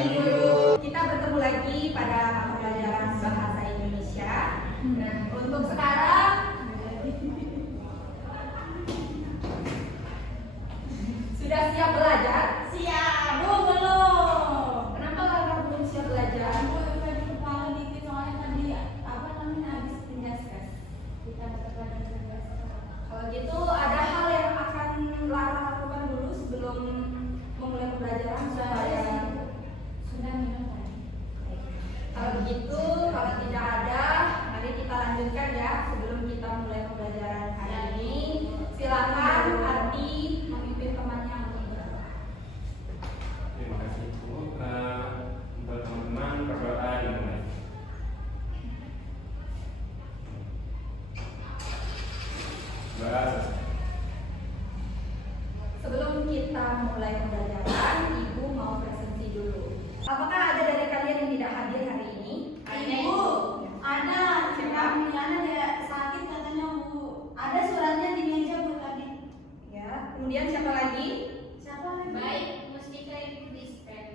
Guru. Kita bertemu lagi pada mata pelajaran Bahasa Indonesia. Nah, untuk sekarang sudah siap belajar? Siap. Bu, belum. Kenapa Lara belum siap belajar? Bu, tadi kepala dikit soalnya tadi habis penjaskas. Kita terkadang penjaskas. Kalau gitu ada hal yang akan Lara lakukan dulu sebelum memulai pembelajaran supaya Sudah minum tadi. kalau begitu, kalau tidak ada, mari kita lanjutkan ya sebelum kita mulai pembelajaran hari ini. Silakan Ardi memimpin temannya untuk berdoa. Terima kasih Bu. Untuk teman-teman berdoa dimulai. Doa selesai. Sebelum kita mulai pembelajaran, Ibu mau presentasi dulu. Apakah ada dari kalian yang tidak hadir hari ini? Ibu, ada. Siapa? Miliana dia sakit katanya Bu. Ada suratnya di meja Bu tadi. Ya. Kemudian siapa lagi? Siapa lagi? Baik, Mustika itu dispen.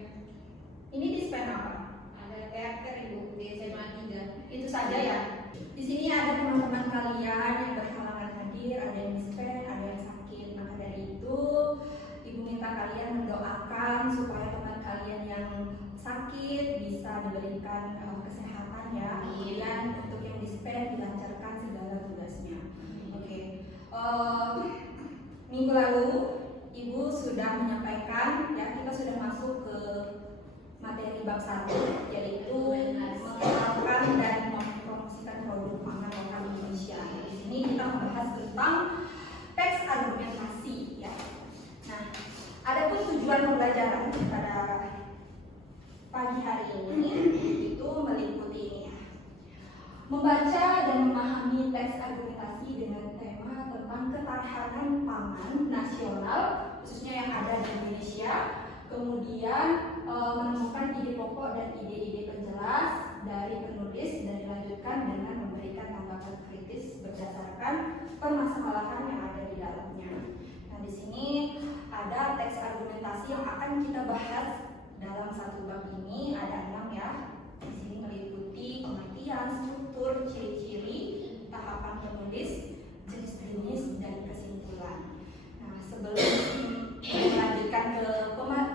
Ini dispen apa? Ada teater Ibu di SMA 3. Itu saja ya. Di sini ada teman-teman kalian yang berhalangan hadir, ada yang dispen, ada yang sakit. Maka dari itu, Ibu minta kalian mendoakan supaya teman kalian yang sakit bisa diberikan kesehatan ya. Kemudian untuk yang dispen dilancarkan segala tugasnya. Oke. Minggu lalu Ibu sudah menyampaikan ya, kita sudah masuk ke materi bab 1, yaitu mengenalkan dan mempromosikan produk pangan lokal Indonesia. Di sini kita membahas tentang teks argumentasi ya. Nah, adapun tujuan pembelajaran pada pagi hari ini itu meliputi ini ya. Membaca dan memahami teks argumentasi dengan tema tentang ketahanan pangan nasional khususnya yang ada di Indonesia. Kemudian menemukan ide pokok dan ide-ide penjelas dari penulis dan dilanjutkan dengan memberikan tanggapan kritis berdasarkan permasalahan yang ada di dalamnya. Nah, di sini ada teks argumentasi yang akan kita bahas dalam satu bab ini, ada 6 ya. Di sini meliputi pengertian, struktur, ciri-ciri, tahapan penulis, jenis-jenis dan kesimpulan. Nah, sebelum melanjutkan ke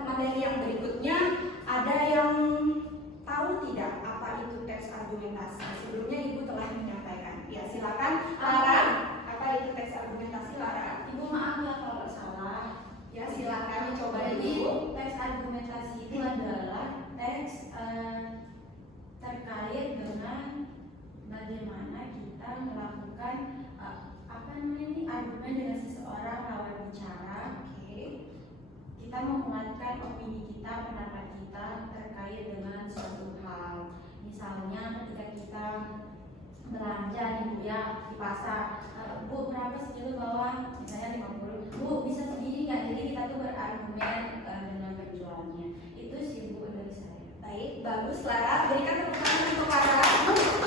materi yang berikutnya, ada yang tahu tidak apa itu teks argumentasi? Sebelumnya Ibu telah menyampaikan. Ya, silakan Lara. Apa itu teks argumentasi, Lara? Ibu maaf ya kalau salah. Ya, silakan coba Jadi dulu. teks argumentasi itu adalah teks terkait dengan bagaimana kita melakukan argumen dengan seseorang lawan bicara. Kita menguatkan opini kita, pendapat kita terkait dengan suatu hal. Misalnya ketika kita belanja nih Bu ya di pasar, Bu berapa sih kilo bawang? Misalnya 50. Bu bisa sendiri nggak? Jadi kita tuh berargumen dengan penjualnya. Itu sih Bu dari saya. Baik, bagus Lara. Berikan tepuk tangan untuk Lara.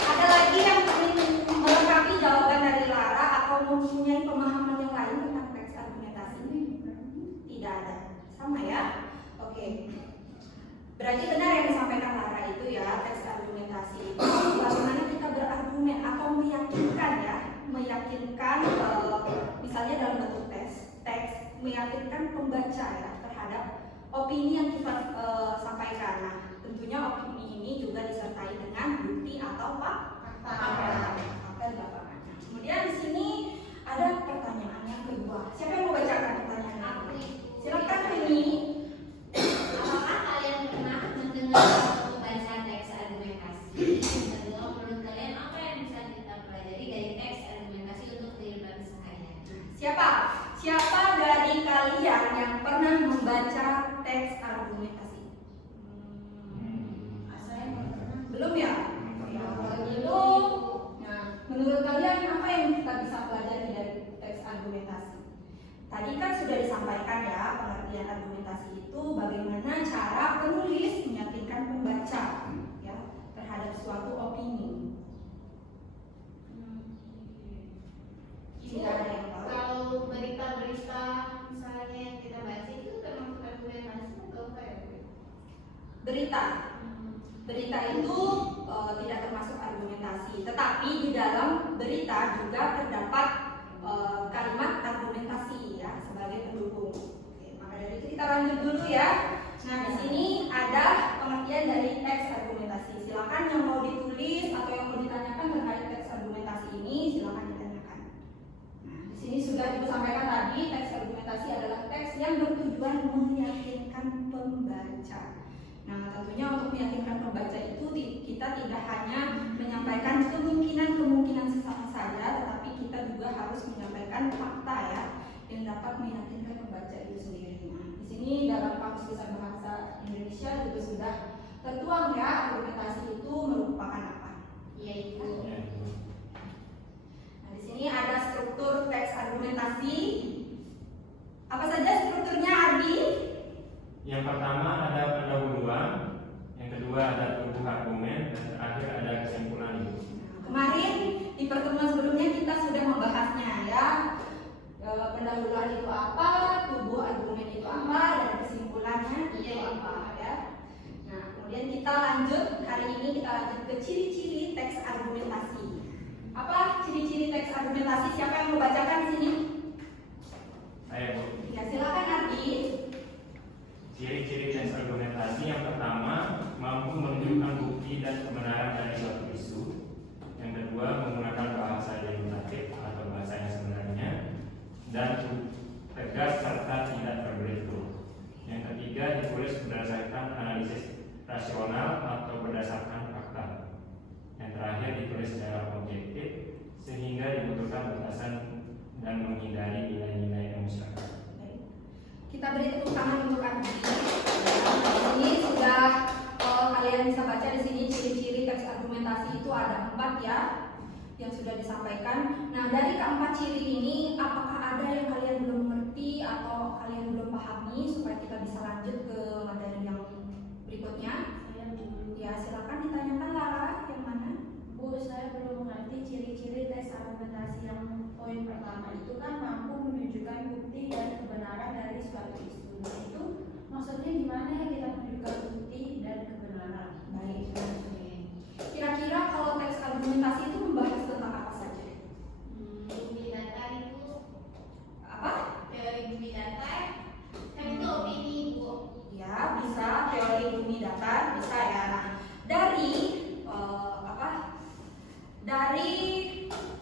Ada lagi yang ingin melengkapi jawaban dari Lara atau mempunyai pemahaman yang lain tentang teks argumentasi? Tidak ada. Sama ya? Oke. Berarti benar yang disampaikan Lara itu ya, teks argumentasi itu bagaimana kita berargumen atau meyakinkan ya, meyakinkan misalnya dalam bentuk teks meyakinkan pembaca ya terhadap opini yang kita sampaikan. Nah, tentunya opini ini juga disertai dengan bukti atau fakta di lapangannya. Kemudian di sini ada pertanyaan yang kedua. Siapa yang mau bacakan pertanyaannya? Silakan ini. Apakah kalian pernah mendengar atau membaca teks argumentasi? Kedua, menurut kalian apa yang bisa kita pelajari dari teks argumentasi untuk kehidupan sehari-hari? Siapa dari kalian yang pernah membaca teks argumentasi? Saya belum pernah. Belum ya? Ya, kalau gitu, nah, menurut kalian apa yang kita bisa pelajari dari teks argumentasi? Tadi kan sudah disampaikan ya, pengertian argumentasi itu bagaimana cara penulis meyakinkan pembaca ya terhadap suatu opini. Tidak ada yang tahu. Kalau berita-berita misalnya yang kita baca itu termasuk argumentasi atau apa ya? Berita argumentasi. Tetapi di dalam berita juga terdapat kalimat argumentasi ya sebagai pendukung. Oke, maka dari itu kita lanjut dulu ya. Nah, di sini ada pengertian dari teks argumentasi. Silakan yang mau ditulis atau yang mau ditanyakan terkait teks argumentasi ini silakan ditanyakan. Nah, di sini sudah Ibu sampaikan tadi, teks argumentasi adalah teks yang bertujuan meyakinkan pembaca. Nah, tentunya untuk meyakinkan pembaca itu kita tidak hanya menyampaikan kemungkinan sesama saja, tetapi kita juga harus menyampaikan fakta ya yang dapat meyakinkan pembaca itu sendiri. Nah, di sini dalam Kamus Besar Bahasa Indonesia juga sudah tertuang ya argumentasi itu merupakan apa? Yaitu Nah, di sini ada struktur teks argumentasi. Apa saja strukturnya, Ardi? Yang pertama ada pendahuluan, yang kedua ada tubuh argumen, dan terakhir ada kesimpulan Ibu. Kemarin di pertemuan sebelumnya kita sudah membahasnya ya. Pendahuluan itu apa, tubuh argumen itu apa, dan kesimpulannya itu apa ya. Nah, kemudian kita lanjut, hari ini kita lanjut ke ciri-ciri teks argumentasi. Apa ciri-ciri teks argumentasi? Siapa yang mau bacakan di sini? Saya Bu. Ya, silakan Ardi. Ciri-ciri teks argumentasi yang pertama mampu menunjukkan bukti dan kebenaran dari suatu isu. Yang kedua menggunakan bahasa delutatif atau bahasa yang sebenarnya dan tegas serta tidak terbelenggu. Yang ketiga ditulis berdasarkan analisis rasional atau berdasarkan fakta. Yang terakhir ditulis secara objektif sehingga dibutuhkan batasan dan menghindari nilai-nilai emosional. Kita beri tepuk tangan untuk Ardi. Ini sudah kalian bisa baca di sini ciri-ciri teks argumentasi itu ada 4 ya yang sudah disampaikan. Nah, dari keempat ciri ini apakah ada yang kalian belum mengerti atau kalian belum pahami supaya kita bisa lanjut ke materi yang berikutnya? Saya dulu. Ya, silakan ditanyakan Lara, yang mana? Bu, saya belum mengerti ciri-ciri teks argumentasi yang poin pertama itu kan mampu menunjukkan bukti dan kebenaran dari suatu isu. Nah, itu maksudnya gimana ya kita menunjukkan bukti dan kebenaran? Baik. Kira-kira kalau teks argumentasi itu membahas tentang apa saja? bumi datar itu Apa? teori bumi datar kan itu opini Bu. Ya, bisa teori bumi datar, bisa ya. Nah, dari dari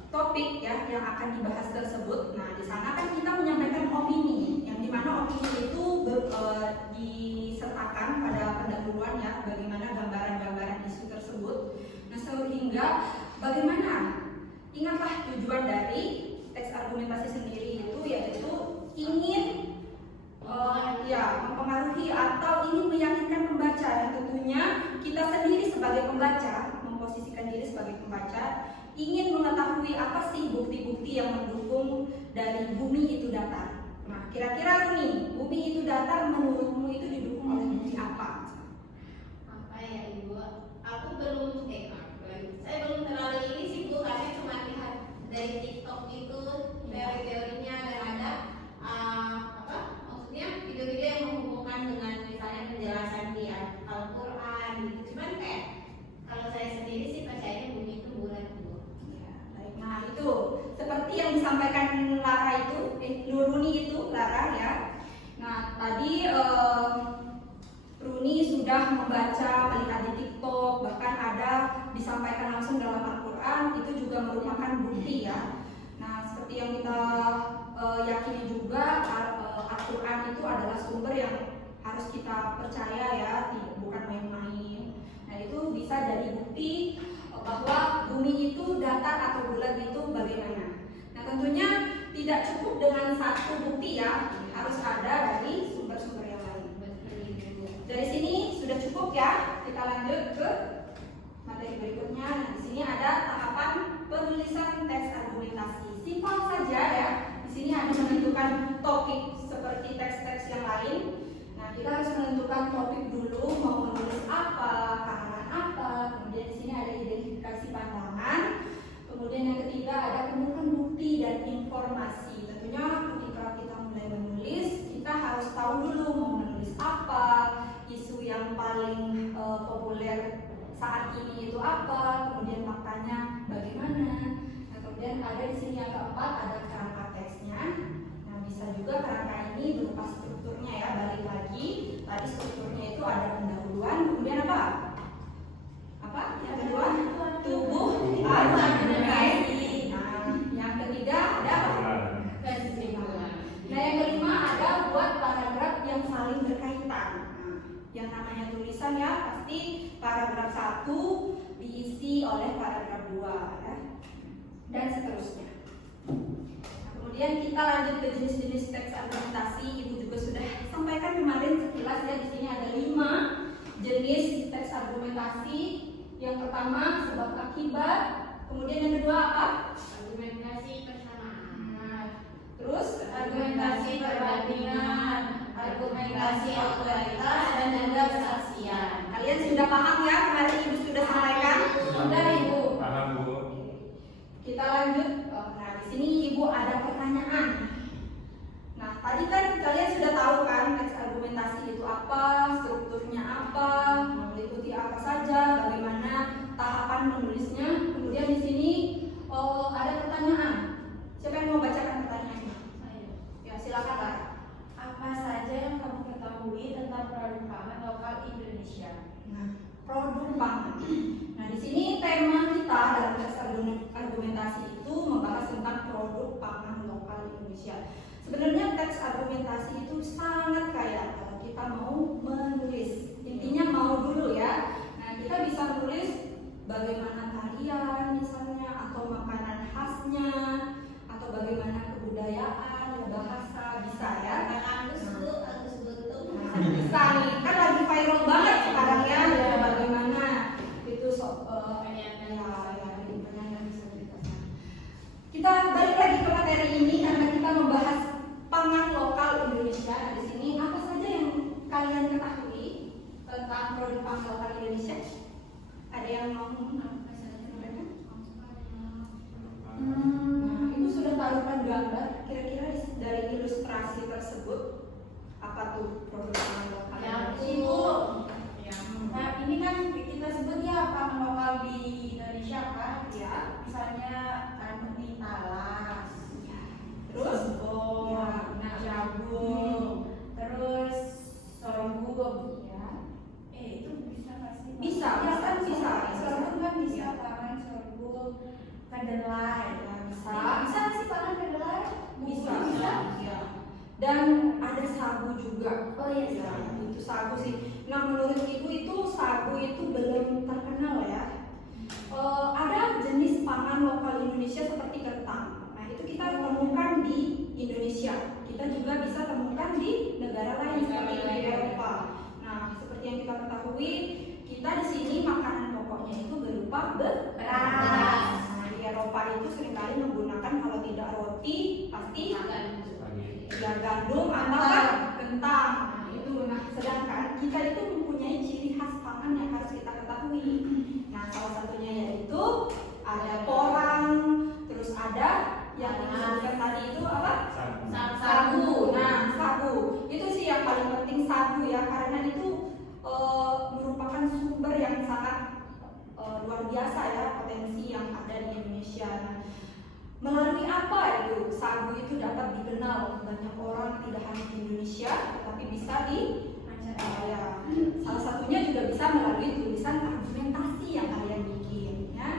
topik ya yang akan dibahas tersebut. Nah, di sana kan kita menyampaikan opini, yang dimana opini itu disertakan pada pendahuluan ya, bagaimana gambaran-gambaran isu tersebut. Nah, sehingga bagaimana? Ingatlah tujuan dari teks argumentasi sendiri itu yaitu ingin mempengaruhi atau ingin meyakinkan pembaca, yang tentunya kita sendiri sebagai pembaca memposisikan diri sebagai pembaca ingin mengetahui apa sih bukti-bukti yang mendukung dari bumi itu datar. Nah, kira-kira nih, bumi itu datar menurutmu itu didukung oleh bukti apa? Apa ya Ibu? Aku belum saya belum terlalu ini sih Bu, karena cuma lihat dari TikTok itu teori-teorinya dan ada maksudnya video-video yang menghubungkan dengan misalnya penjelasan di Al-Quran gitu. Cuman kayak kalau saya sendiri sih percayanya bumi itu bulat Bu. Ya, baik. Nah, itu seperti yang disampaikan Lara itu, Runi itu Lara ya. Nah, tadi Runi sudah membaca, melihat di TikTok, bahkan ada disampaikan langsung dalam Al-Quran, itu juga merupakan bukti ya. Nah, seperti yang kita yakini juga, Al-Quran itu adalah sumber yang harus kita percaya ya, bukan main-main. Nah, itu bisa jadi bukti bahwa bumi itu datar atau bulat itu bagaimana. Nah, tentunya tidak cukup dengan satu bukti ya, harus ada dari sumber-sumber yang lain. Dari sini sudah cukup ya. Kita lanjut ke materi berikutnya. Nah, di sini ada tahapan penulisan teks argumentasi. Simpel saja ya. Di sini hanya menentukan topik seperti teks-teks yang lain. Nah, kita harus menentukan topik dulu, mau menulis apa, karangan apa. Kemudian di sini ada identifikasi pandangan. Kemudian yang ketiga ada kumpulkan bukti dan informasi. Tentunya ketika kita mulai menulis, kita harus tahu dulu mau menulis apa, isu yang paling populer saat ini itu apa, kemudian faktanya paragraf 1 diisi oleh paragraf 2 ya. Dan seterusnya. Kemudian kita lanjut ke jenis-jenis teks argumentasi. Ibu juga sudah sampaikan kemarin sekilas ya, di sini ada 5 jenis teks argumentasi. Yang pertama sebab akibat, kemudian yang kedua apa? Argumentasi persamaan. Nah, terus Argumentasi perbandingan, argumentasi otoritas, dan juga kesaksian. kalian sudah paham ya, kemarin ibu sudah sampaikan? Sudah Ibu. Paham Bu? Kita lanjut. Nah, di sini ibu ada pertanyaan. Nah, tadi kan kalian sudah tahu kan teks argumentasi itu apa, strukturnya apa, meliputi apa saja, bagaimana tahapan menulisnya. Kemudian di sini ada pertanyaan. Siapa yang mau bacakan pertanyaannya? Ya, silakan Lara. Apa saja yang kamu ketahui tentang produk pangan lokal Indonesia? Nah, produk pangan. Nah, di sini tema kita dalam teks argumentasi itu membahas tentang produk pangan lokal Indonesia. Sebenarnya teks argumentasi itu sangat kaya kalau kita mau menulis. Intinya mau dulu ya. Nah, kita bisa menulis bagaimana tarian misalnya, atau makanan khasnya, atau bagaimana kebudayaan, ya bahasa, bisa ya. Agus butuh. Nah, bisa nih, kan lagi viral banget sekarang ya, bagaimana itu kita balik lagi ke materi ini karena kita membahas pangan lokal Indonesia. Nah, di sini apa saja yang kalian ketahui tentang produk pangan lokal Indonesia? Ada yang mau sampaikan? Nah, ibu sudah taruhkan gambar. Kira-kira dari ilustrasi tersebut apa tuh produk pangan lokal Indonesia? Ibu. Nah, ini kan kita sebut ya pangan lokal di Indonesia kan? Ya. Misalnya nih talas, Terus? singkong, Ya, benar. jagung, terus sorghum. Ya. Itu bisa nggak sih? Bisa, Ya kan bisa, bisa. bisa. Sorghum kan bisa Ya. pangan sorghum, kedelai. Ya, bisa. Bisa nggak sih pangan kedelai? Bisa. Bisa. Ya. Dan ada sagu juga. Oh iya, Ya, sagu. itu sagu sih. Nah, menurut ibu itu sagu itu belum terkenal ya. Ada jenis pangan lokal Indonesia seperti kentang. Nah, itu kita temukan di Indonesia. Kita juga bisa temukan di negara lain seperti di Eropa. Nah, seperti yang kita ketahui, kita di sini makanan pokoknya itu berupa beras. Nah, di Eropa itu seringkali menggunakan kalau tidak roti pasti ya gandum atau kentang. Nah, itu. Nah, sedangkan kita itu mempunyai ciri khas pangan yang harus kita ketahui. Nah, salah satunya yaitu ada porang, terus ada yang disebutkan tadi itu apa? Sagu. Nah, sagu itu sih yang paling penting, sagu ya, karena itu merupakan sumber yang sangat luar biasa ya, potensi yang ada di Indonesia. Nah, melalui apa itu sagu itu dapat dikenal banyak orang, tidak hanya di Indonesia tetapi bisa di mancanegara. Salah satunya juga bisa melalui tulisan argumentasi yang kalian bikin ya.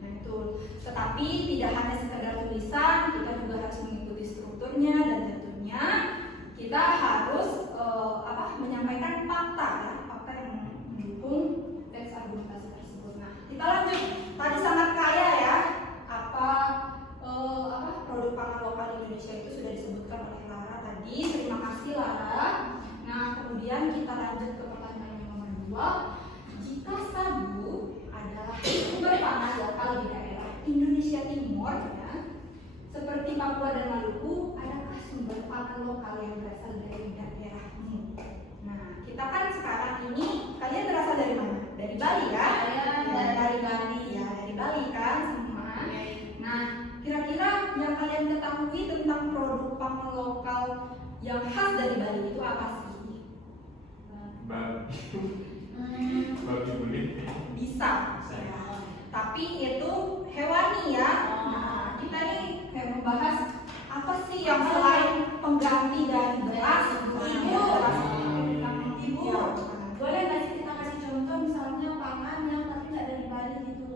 Nah, itu. Tetapi tidak hanya sekedar tulisan, kita juga harus mengikuti strukturnya, dan tentunya kita harus menyampaikan fakta ya, fakta yang mendukung teks argumentasi tersebut. Nah, kita lanjut. Tadi sangat kaya ya produk pangan lokal Indonesia itu sudah disebutkan oleh Lara tadi. Terima kasih Lara. Nah, kemudian kita lanjut ke pertanyaan yang nomor 2. Jika sagu adalah sumber pangan lokal di daerah Indonesia Timur ya, seperti Papua dan Maluku, adakah sumber pangan lokal yang berasal dari daerahmu? Nah, kita kan sekarang ini, kalian berasal dari mana? Dari Bali kan? Dari Bali ya, dari Bali kan semua. Nah, kira-kira yang kalian ketahui tentang produk pangan lokal yang khas dari Bali itu apa sih? Babi bulik. Bisa. Ya. Tapi itu hewani ya. Nah, kita ini kayak membahas apa sih yang selain pengganti dari beras? Ibu, boleh nggak sih kita kasih contoh misalnya pangan yang tapi nggak dari Bali gitu?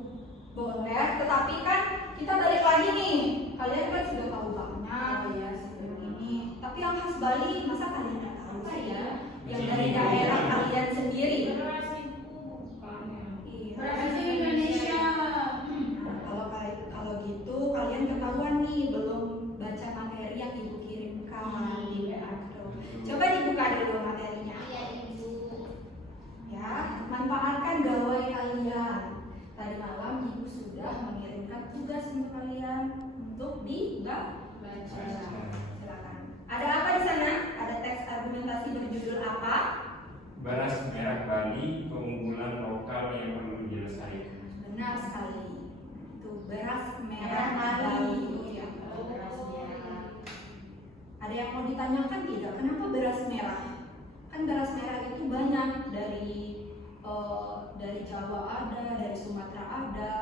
Boleh, tetapi kan kita balik lagi nih. Kalian kan sudah tahu banyak ya ini. Tapi yang khas Bali, masa kalian nggak tahu sih ya? Yang dari daerah kalian sendiri. dibaca. Silakan. Ada apa di sana? Ada teks argumentasi berjudul apa? Beras merah Bali, keunggulan lokal yang perlu dilestarikan. Benar sekali. Itu beras merah Merah Bali. Bali. Ya. Beras merah. Ada yang mau ditanyakan tidak? Kenapa beras merah? Kan beras merah itu banyak dari Jawa ada, dari Sumatera ada.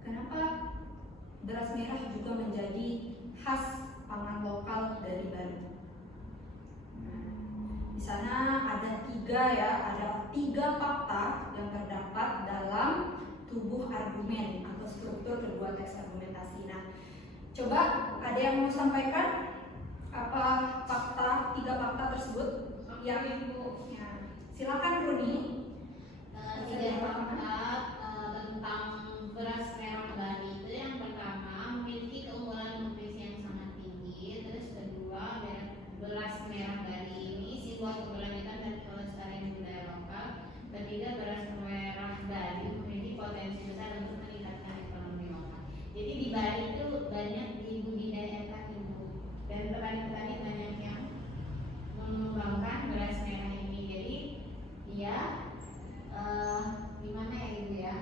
Kenapa beras merah juga menjadi khas pangan lokal dari Bali? Di sana ada tiga fakta yang terdapat dalam tubuh argumen atau struktur kedua teks argumentasi. Nah, coba ada yang mau sampaikan apa tiga fakta tersebut? Yang ya, silakan Runi. Tiga fakta tentang beras merah Bali itu yang pertama memiliki keunggulan nutrisi yang sangat tinggi. Terus kedua, beras merah Bali ini simbol keberlanjutan dan kelestarian budaya lokal. Ketiga, beras merah Bali memiliki potensi besar untuk meningkatkan ekonomi lokal. Jadi di Bali itu banyak dibudidayakan ibu dan petani-petani banyak yang mengembangkan beras merah ini. Jadi dia gimana ya ibu ya,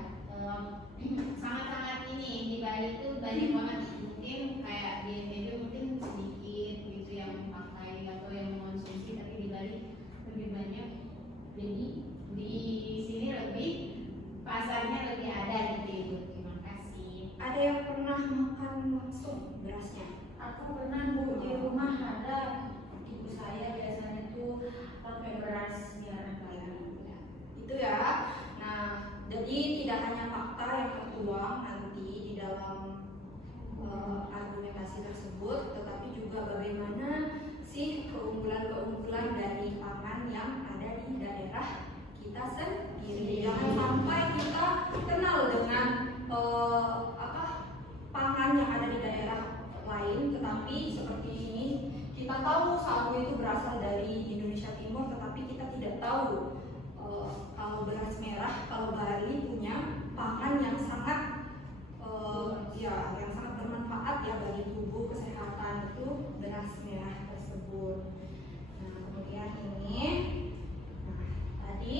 sangat-sangat ini di Bali itu banyak banget, mungkin kayak di NTB mungkin sedikit gitu yang pakai atau yang mengonsumsi, tapi di Bali lebih banyak. Jadi di sini lebih pasarnya lebih ada gitu ibu. Terima kasih. Ada yang pernah makan langsung berasnya? Aku pernah Bu, di rumah ada ibu saya biasanya tuh pakai beras merah Bali. Itu ya. Nah, jadi tidak hanya fakta yang tertuang nanti di dalam argumentasi tersebut, tetapi juga bagaimana sih keunggulan-keunggulan dari pangan yang ada di daerah kita sendiri. Jangan sampai kita kenal dengan pangan yang ada di daerah lain, tetapi seperti ini kita tahu sagu itu berasal dari Indonesia Timur, tetapi kita tidak tahu kalau beras merah, kalau Bali punya pangan yang sangat yang sangat bermanfaat ya bagi tubuh, kesehatan, itu beras merah tersebut. Nah, kemudian tadi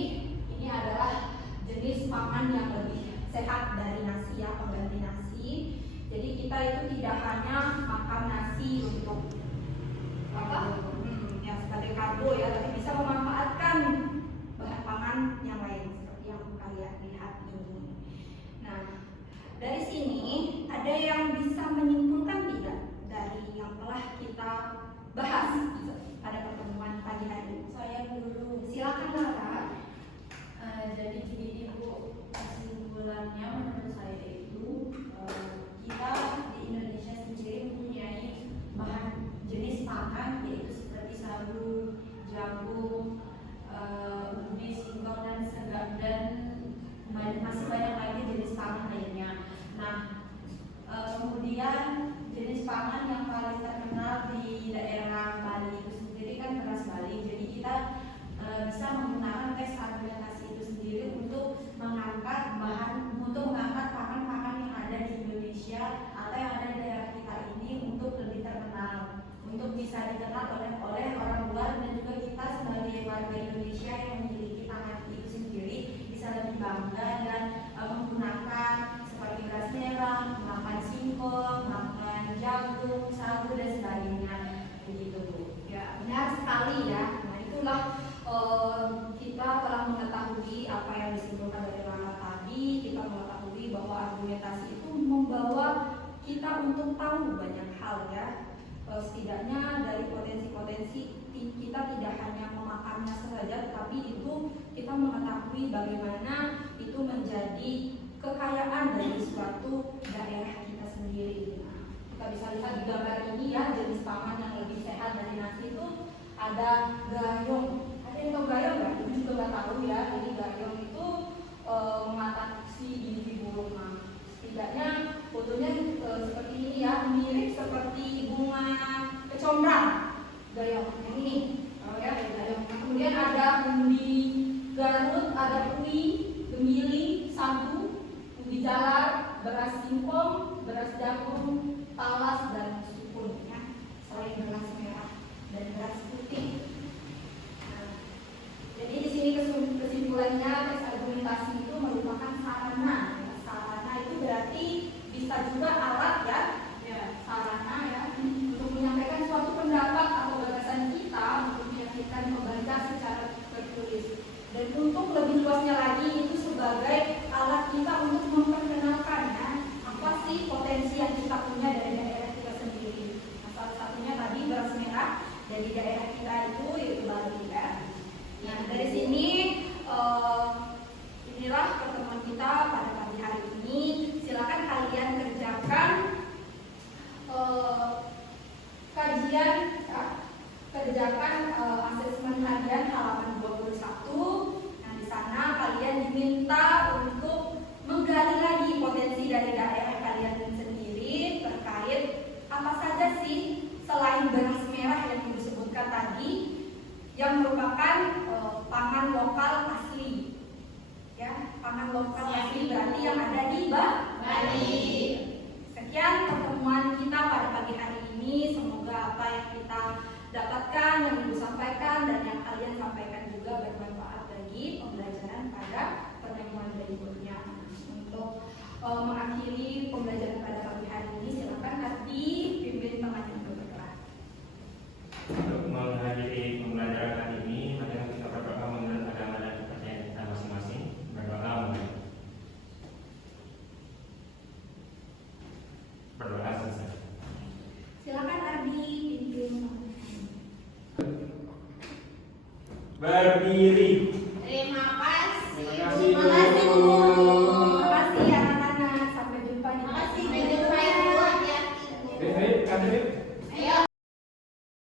ini adalah jenis pangan yang lebih sehat dari nasi ya, pengganti nasi. Jadi kita itu tidak hanya makan nasi untuk sebagai karbo ya, tapi bisa memanfaatkan bahan pangan yang lain seperti yang kalian lihat ini. Nah, dari sini ada yang bisa menyimpulkan tidak dari yang telah kita bahas pada pertemuan pagi hari? Saya dulu. Silakan Lara. Jadi gini Bu, kesimpulannya menurut saya itu kita di Indonesia sendiri mempunyai bahan jenis pangan yaitu seperti sagu, jagung, ubi, singkong dan masih banyak lagi jenis pangan lainnya. Nah, kemudian jenis pangan yang paling terkenal di daerah Bali itu sendiri kan beras Bali. Jadi kita bisa menggunakan teks argumentasi itu sendiri untuk mengangkat pangan-pangan yang ada di Indonesia atau yang ada di daerah kita ini untuk lebih terkenal, untuk bisa dikenal oleh orang luar, dan juga kita sebagai warga Indonesia yang memiliki pangan itu sendiri bisa lebih bangga dan menggunakan seperti beras merah, makan singkong, makan jagung, sagu dan sebagainya, begitu Bu. Ya, benar sekali ya. Nah, itulah kita telah mengetahui apa yang disimpulkan dari Lara tadi. Kita mengetahui bahwa argumentasi itu membawa kita untuk tahu banyak hal ya. Setidaknya dari potensi-potensi kita tidak hanya memakannya saja, tetapi itu kita mengetahui bagaimana itu menjadi kekayaan dari suatu daerah kita sendiri. Nah, kita bisa lihat di gambar ini ya, jenis pangan yang lebih sehat dari nasi itu ada gayung. Ada yang tahu gayung nggak? Ibu juga nggak tahu ya. Jadi gayung itu mengatasi gizi buruk. Nah, setidaknya fotonya seperti ini ya, mirip seperti bunga kecombrang. Gayung yang ini, ya gayung. Nah, kemudian ada ubi Garut, ada ubi, gemili, sagu, ubi jalar, beras singkong, luasnya lagi itu sebagai alat kita untuk memperkenalkan ya, apa sih potensi yang kita punya dari daerah kita sendiri. Nah, salah satunya tadi beras merah dari daerah kita itu yaitu Bali ya. Nah, dari sini inilah pertemuan kita pada pagi hari ini. Silakan kalian kerjakan kajian ya, kerjakan asesmen harian halaman 21. Nah, di sana kalian diminta untuk menggali lagi potensi dari daerah kalian sendiri terkait apa saja sih selain beras merah yang disebutkan tadi yang merupakan pangan lokal asli. Ya, pangan lokal asli berarti yang ada di Bali. Sekian pertemuan kita pada pagi hari ini. Semoga apa yang kita dapatkan, yang Ibu sampaikan dan yang kalian sampaikan juga bermanfaat bagi pembelajaran pada pertemuan berikutnya. Untuk mengakhiri pembelajaran pada pagi hari ini, silakan Ardi pimpin pengajian untuk bergerak. Untuk menghadiri pembelajaran kali ini, mari kita berdoa menurut agama dan kepercayaan kita masing-masing. Berdoa mulai. Berdoa selesai. Silakan Ardi pimpin. Berdiri. Terima kasih. Terima kasih, Terima kasih, Bu. Bu. Terima kasih anak-anak. Sampai jumpa di Terima kasih. Sampai jumpa, Ibu. Hati-hati, Bu. Baik, baik, Ayo.